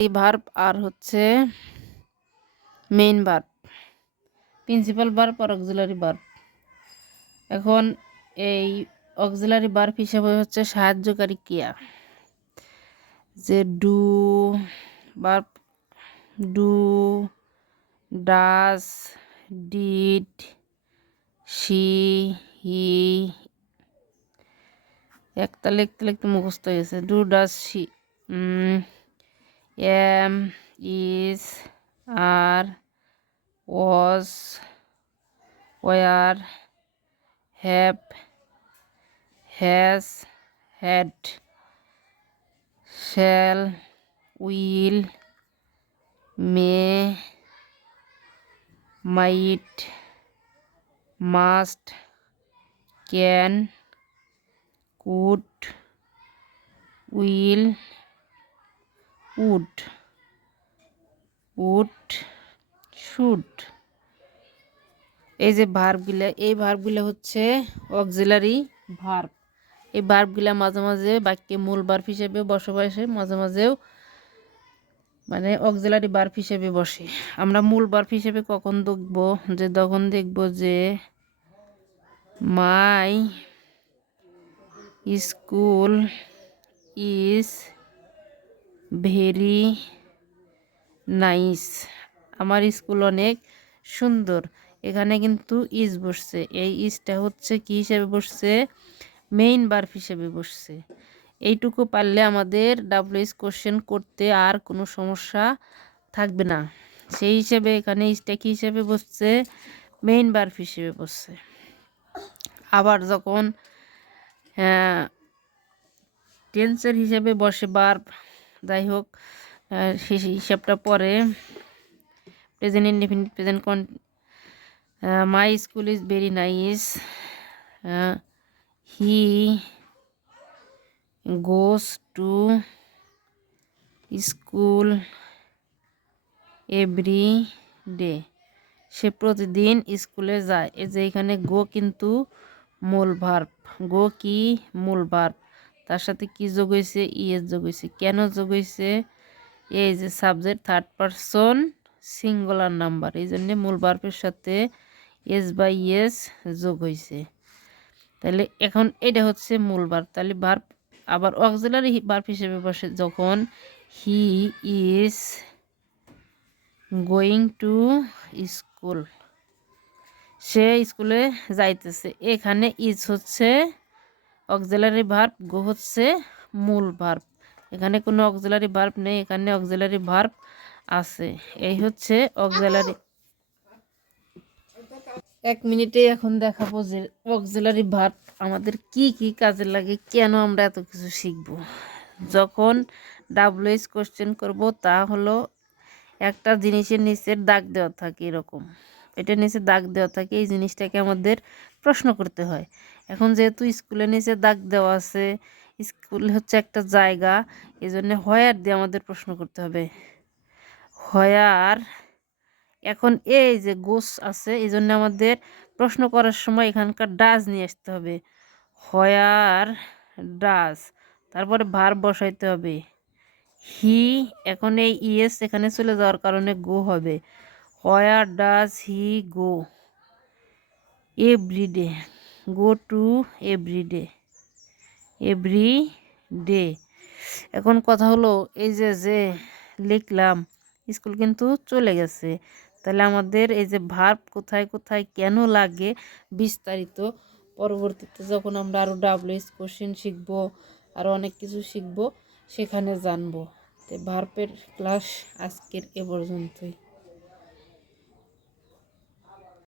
এই ভার্ব আর হচ্ছে মেইন ভার্ব, প্রিন্সিপাল ভার্ব আর অক্সিলারি ভার্ব। এখন এই অক্সিলারি ভার্ব হিসেবে হচ্ছে সাহায্যকারী ক্রিয়া, যে do verb, do, does, did, she, he. একটা লিখতে লিখতে মুখস্থ হয়ে গেছে। Do, does, she, am, is, are, was, were, have, has, had, shall, will, may, might, must, can, could, will, would, would, should. এই যে ভার্বগুলা, এই ভার্বগুলা হচ্ছে অক্সিলারি ভার্ব। এই ভার্বগুলা মাঝে মাঝে বাক্যে মূল ভার্ব হিসেবে বসে, মাঝে মাঝেও মানে অক্সিলারি ভার্ব হিসেবে বসে। আমরা মূল ভার্ব হিসেবে কখন দেখব, যে তখন দেখব যে মাই স্কুল ইজ ভেরি নাইস, আমার স্কুল অনেক সুন্দর। এখানে কিন্তু ইজ বসছে, এই ইজটা হচ্ছে কি হিসেবে বসছে, মেইন ভার্ব হিসেবে বসছে। এইটুকু পারলে আমাদের ডাব্লিউএইচ কোশ্চেন করতে আর কোনো সমস্যা থাকবে না। সেই হিসেবে এখানে ইজটা কি হিসেবে বসছে, মেইন ভার্ব হিসেবে বসছে। আবার যখন টেন্সের হিসেবে বসে ভার্ব, যাই হোক সেই হিসাবটা পরে। Present indefinite, present my school is very nice, he goes to school every day, সে প্রতিদিন স্কুলে যায়। এই যে এখানে গো কিন্তু মূল ভার্ব, গো কি মূল ভার্ব, তার সাথে কি যোগ হয়েছে, ইএস যোগ হয়েছে। কেন যোগ হয়েছে, এই যে subject third person singular number, এই জন্যে মূল ভার্বের সাথে এস বা ইএস যোগ হয়েছে। তাহলে এখন এটা হচ্ছে মূল ভার্ব। তাহলে ভার্ব আবার অক্সিলারি ভার্ব হিসেবে বসে যখন he is going to school, সে স্কুলে যাইতেছে। এখানে ইজ হচ্ছে অক্সিলারি ভার্ব, গো হচ্ছে মূল ভার্ব। এখানে কোনো অক্সিলারি ভার্ব নেই, এখানে অক্সিলারি ভার্ব আছে। এই হচ্ছে অক্সিলারি। 1 মিনিটে এখন দেখাবো যে অক্সিলারি ভার্ব আমাদের কি কি কাজে লাগে, কেন আমরা এত কিছু শিখব। যখন ডাব্লিউএইচ কোশ্চেন করব, তা হলো একটা জিনিসের নিচে দাগ দেওয়া থাকে, এরকম এটা নিচে দাগ দেওয়া থাকে, এই জিনিসটাকে আমাদের প্রশ্ন করতে হয়। এখন যেহেতু স্কুলের নিচে দাগ দেওয়া আছে, স্কুল হচ্ছে একটা জায়গা, এই জন্য হোয়ার দিয়ে আমাদের প্রশ্ন করতে হবে, হোয়ার। এখন এই যে গোস আছে, এই জন্য আমাদের প্রশ্ন করার সময় এখানকার ডাজ নিয়ে আসতে হবে, হোয়ার ডাজ, তারপরে ভার্ব বসাইতে হবে হি। এখন এই ইএস এখানে চলে যাওয়ার কারণে গো হবে, where does he go everyday, go to everyday, every day. এখন কথা হলো এই যে যে লিখলাম, স্কুল কিন্তু চলে গেছে। তাহলে আমাদের এই যে ভার্ব কোথায় কোথায় কেন লাগে বিস্তারিত পরবর্তীতে যখন আমরা আরও ডাব্লিউএইচ কোশ্চেন শিখবো, আরও অনেক কিছু শিখবো, সেখানে জানবো। তো ভার্বের ক্লাস আজকের এ পর্যন্তই।